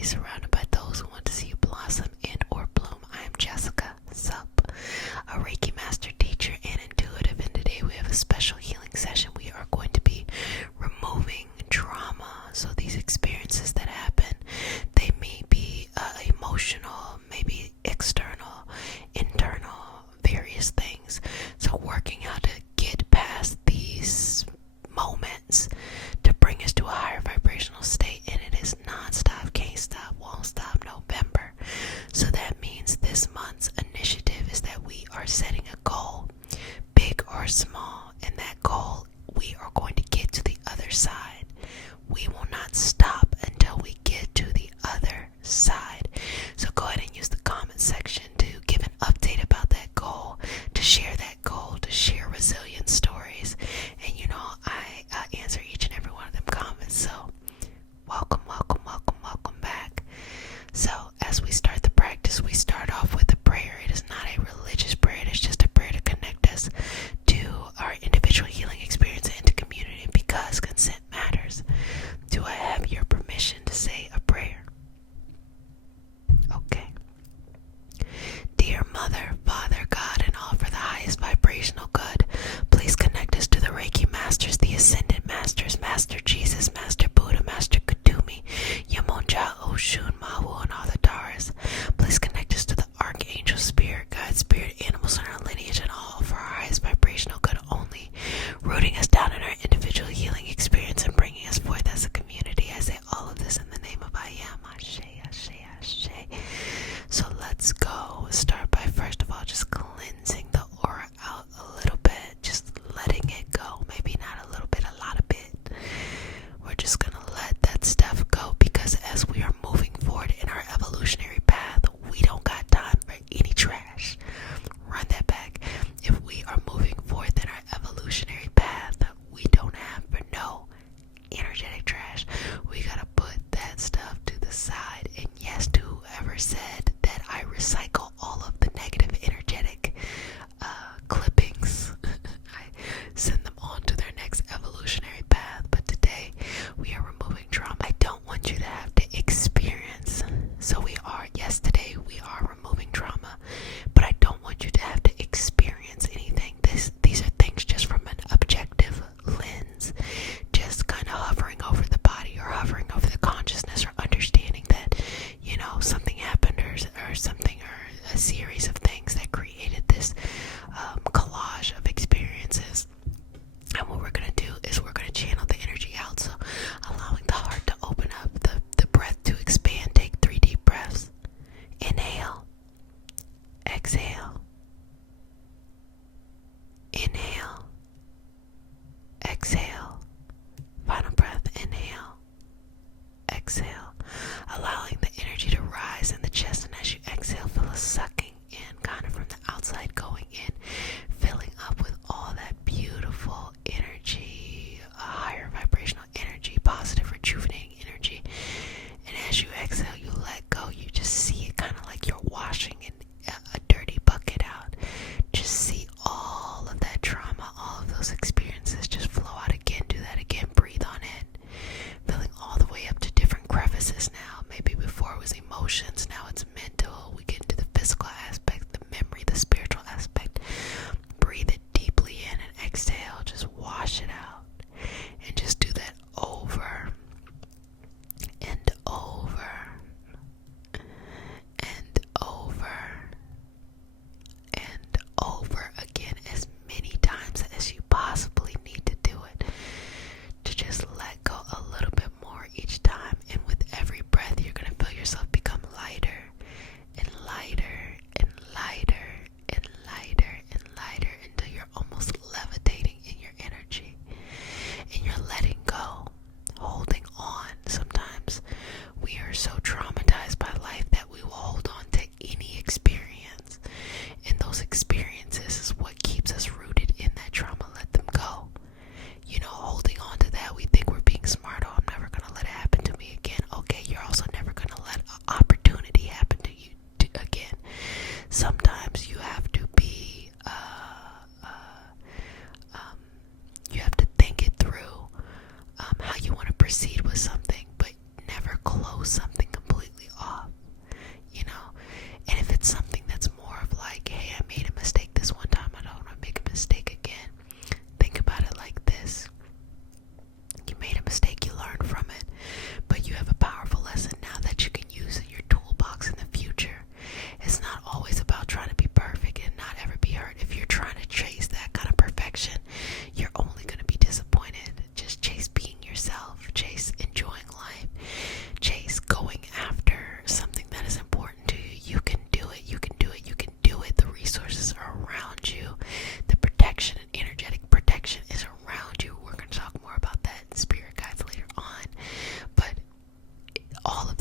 be surrounded by those who want to see you blossom and or bloom. I am Jessica Sup, a Reiki master teacher and intuitive, and today we have a special healing session. We are going to be removing trauma. So these experiences that happen, they may be emotional, maybe external, internal, various things. So working how to get past these moments to bring us to a higher vibrational state, and it is non-stop, can't stop, won't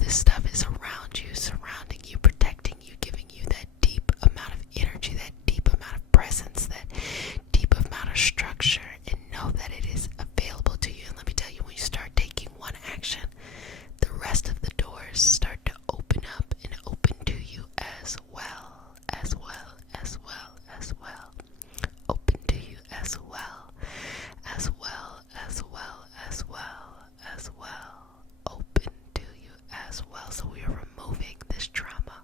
this stuff is around you, surrounding you, protecting you, giving you that deep amount of energy, that deep amount of presence, that deep amount of structure, and know that it is available to you. And let me tell you, when you start taking one action, the rest of the doors start to open up and open to you as well, as well, as well, as well. Open to you as well, as well, as well, as well, as well. Open to you as well. So we are removing this trauma.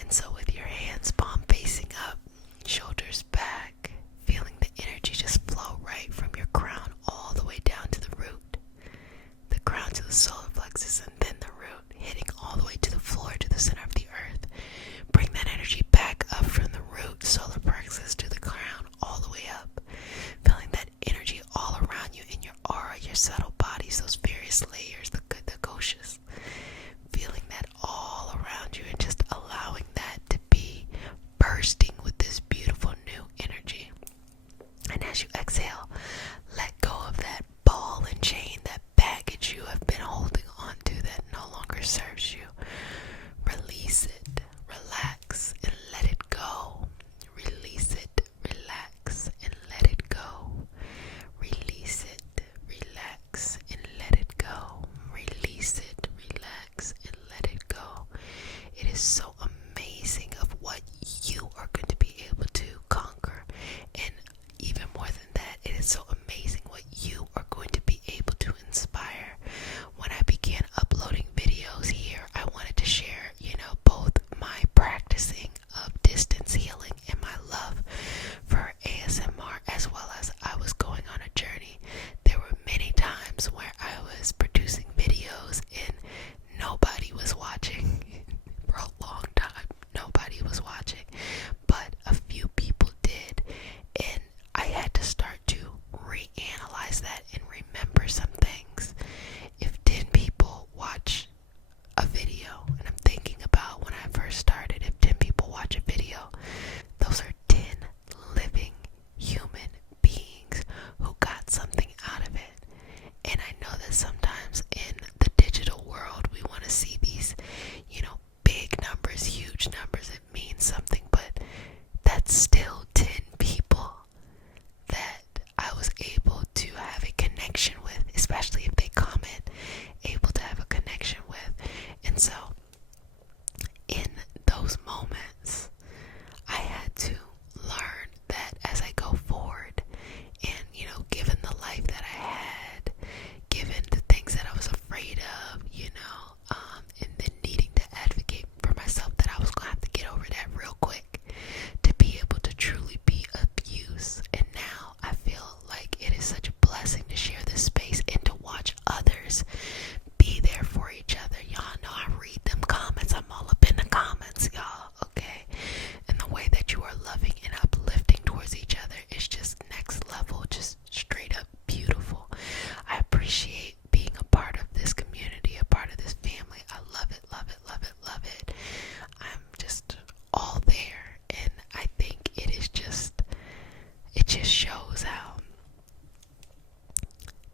And so with your hands palm facing up, shoulders back, feeling the energy just flow right from your crown all the way down to the root. The crown to the solar plexus, and then the root, hitting all the way to the floor, to the center of the earth. Bring that energy back up from the root, solar plexus, to the crown, all the way up. Feeling that energy all around you in your aura, your subtle bodies, those various layers, the good, the koshas. Feeling that all around you and just allowing that to be bursting with this beautiful new energy. And as you exhale, let go of that ball and chain, that baggage you have been holding on to that no longer serves you. Release it, relax, and let it go. Release it, relax, and let it go. Release it, relax, and let it go. Release it, relax, and let it go. It is so amazing of what you are going to be able to conquer. And even more than that, it is so amazing what you are going to be able to inspire. When I began uploading videos here, I wanted to share, both my practicing of distance healing and my love for ASMR, as well as I was going on a journey. There were many times where I was producing videos and nobody was watching. For a long time, nobody was watching, but a few people did, and I had to start to reanalyze that and remember some things. If 10 people watch a video, and I'm thinking about when I first started, if 10 people watch a video, those are 10 living human beings who got something out of it. And I know that sometimes in the digital world, we want to see these, big numbers, huge numbers. It means something, but that's still 10 people that I was able to have a connection with, especially if they comment, able to have a connection with. And so in those moments, I had to learn that as I go forward, and given the life that I had, given the things that I was afraid of, and then needing to advocate for myself, that I was going to have to get over that real quick to be able to truly be of use. And now I feel like it is such a blessing to share this space and to watch others be there for each other. Y'all know I read them comments. I'm all up in the comments, y'all, okay? And the way that you are loving and uplifting towards each other is just next level, just straight up beautiful. I appreciate being a part of this community, a part of this family. I love it, love it, love it, love it. I'm just all there, and I think it just shows how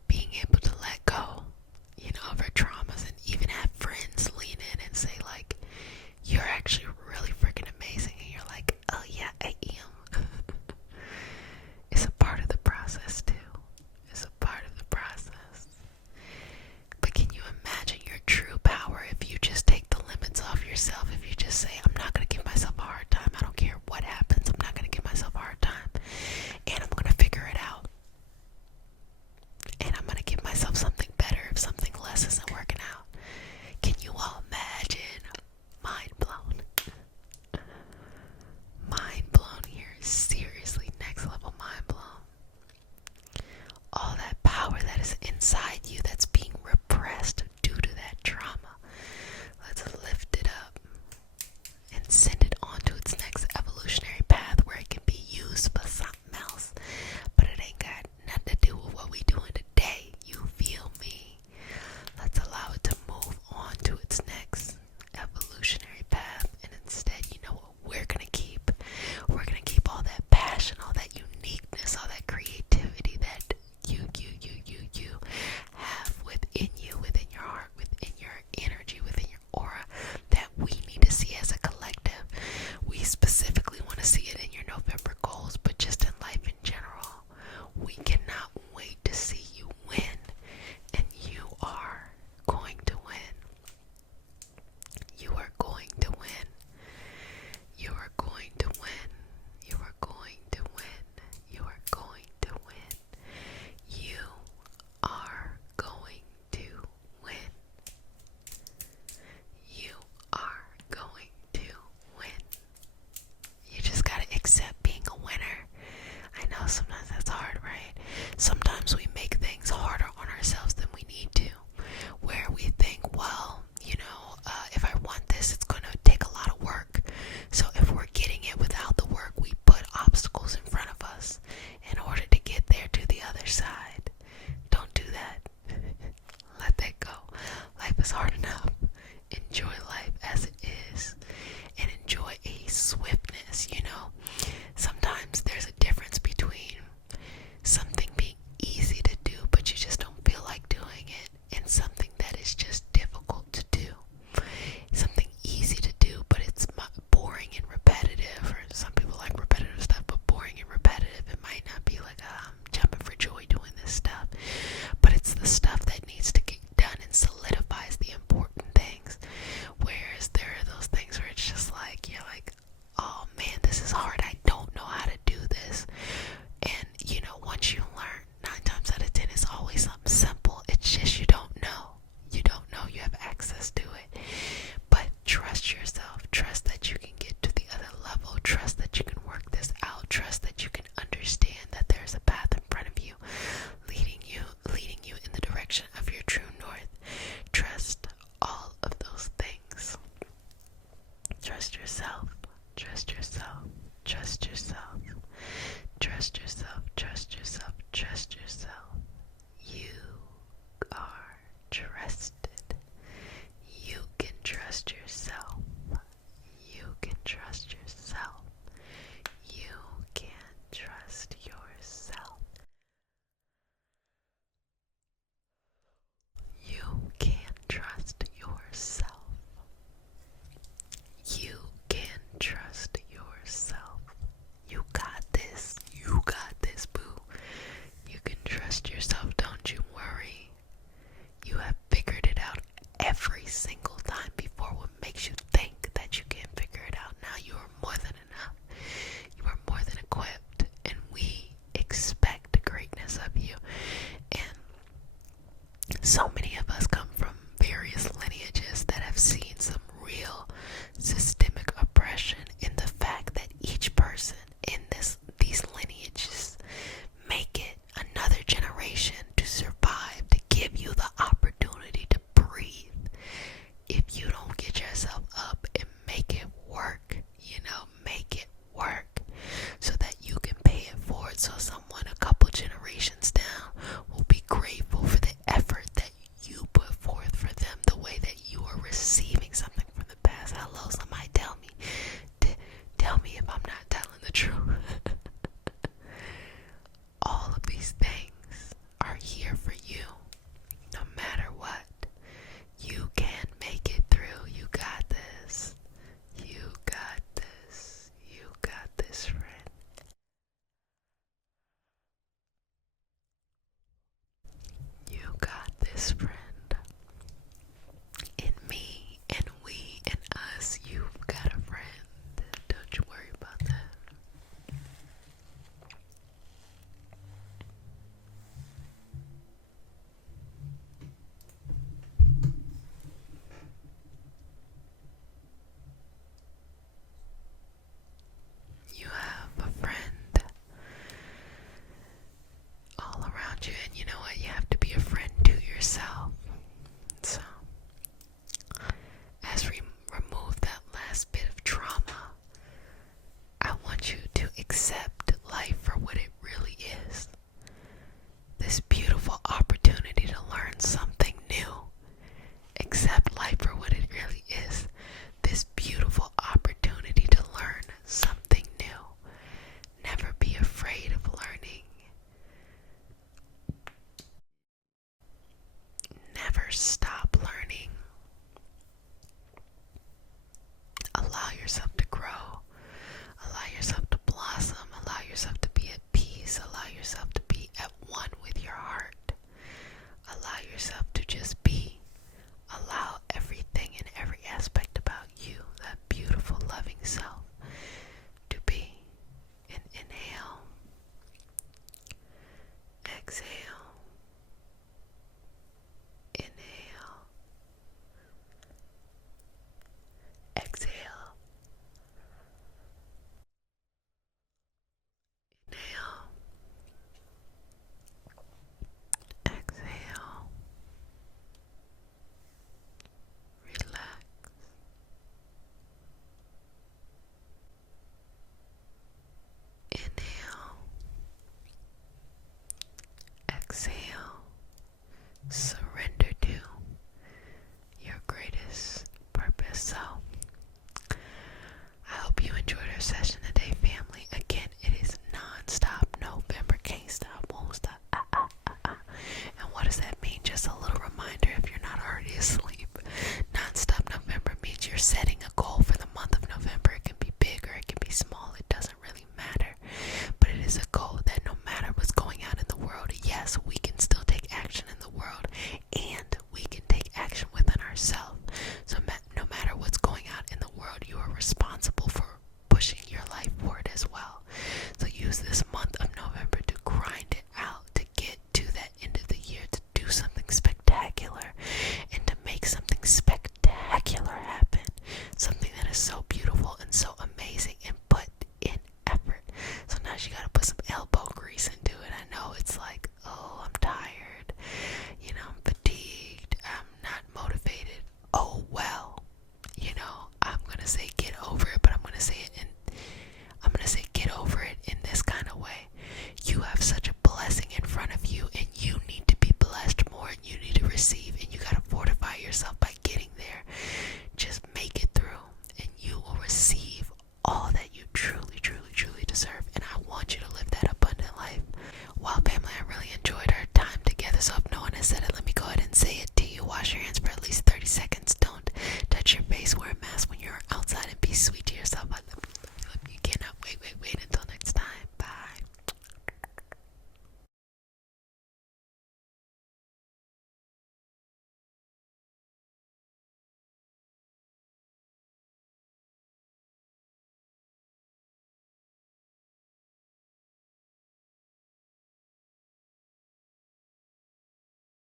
being able to let go, of our traumas, and even have friends lean in and say, like, you're actually really freaking amazing, and you're like, oh yeah, I am. It's a part of the process too. It's a part of the process. But can you imagine your true power if you just take the limits off yourself? If you just say, I'm not going to give myself a hard time. I don't care what happens. I'm not going to give myself a hard time. And I'm going to figure it out. And I'm going to give myself something better if something less isn't working out. Can you all imagine? Mind blown. Mind blown here. Seriously, next level mind blown. All that power that is inside you that's being repressed due to that trauma. Let's lift it up and send it on to its next evolutionary path where it can be used for something else. But it ain't got nothing to do with what we doing today. You feel me? Let's allow it to move on to its next evolutionary path. And instead, you know what we're gonna keep? We're gonna keep all that passion, all that uniqueness, all that creativity that you have within you, within your heart, within your energy, so many of us come from various lineages that have seen some real systemic oppression in the fact that each person in these lineages make it another generation to survive, to give you the opportunity to breathe. If you don't get yourself up and make it work, make it work so that you can pay it forward, so someone a couple generations down will be grateful for the effort that you put forth for them, the way that you are receiving something from the past. Hello, somebody tell me. Tell me if I'm not telling the truth. All of these things are here for you, no matter what. You can make it through. You got this. You got this. You got this, friend. You got this, friend. In me and we and us, you've got a friend. Don't you worry about that. You have a friend all around you, and you know what? You have to be a friend to yourself. So, as we remove that last bit of trauma, I want you to accept life for what it really is. This beautiful opportunity to learn something new. Accept life for what it really is. This beautiful opportunity to learn something new. Never be afraid of learning. Never stop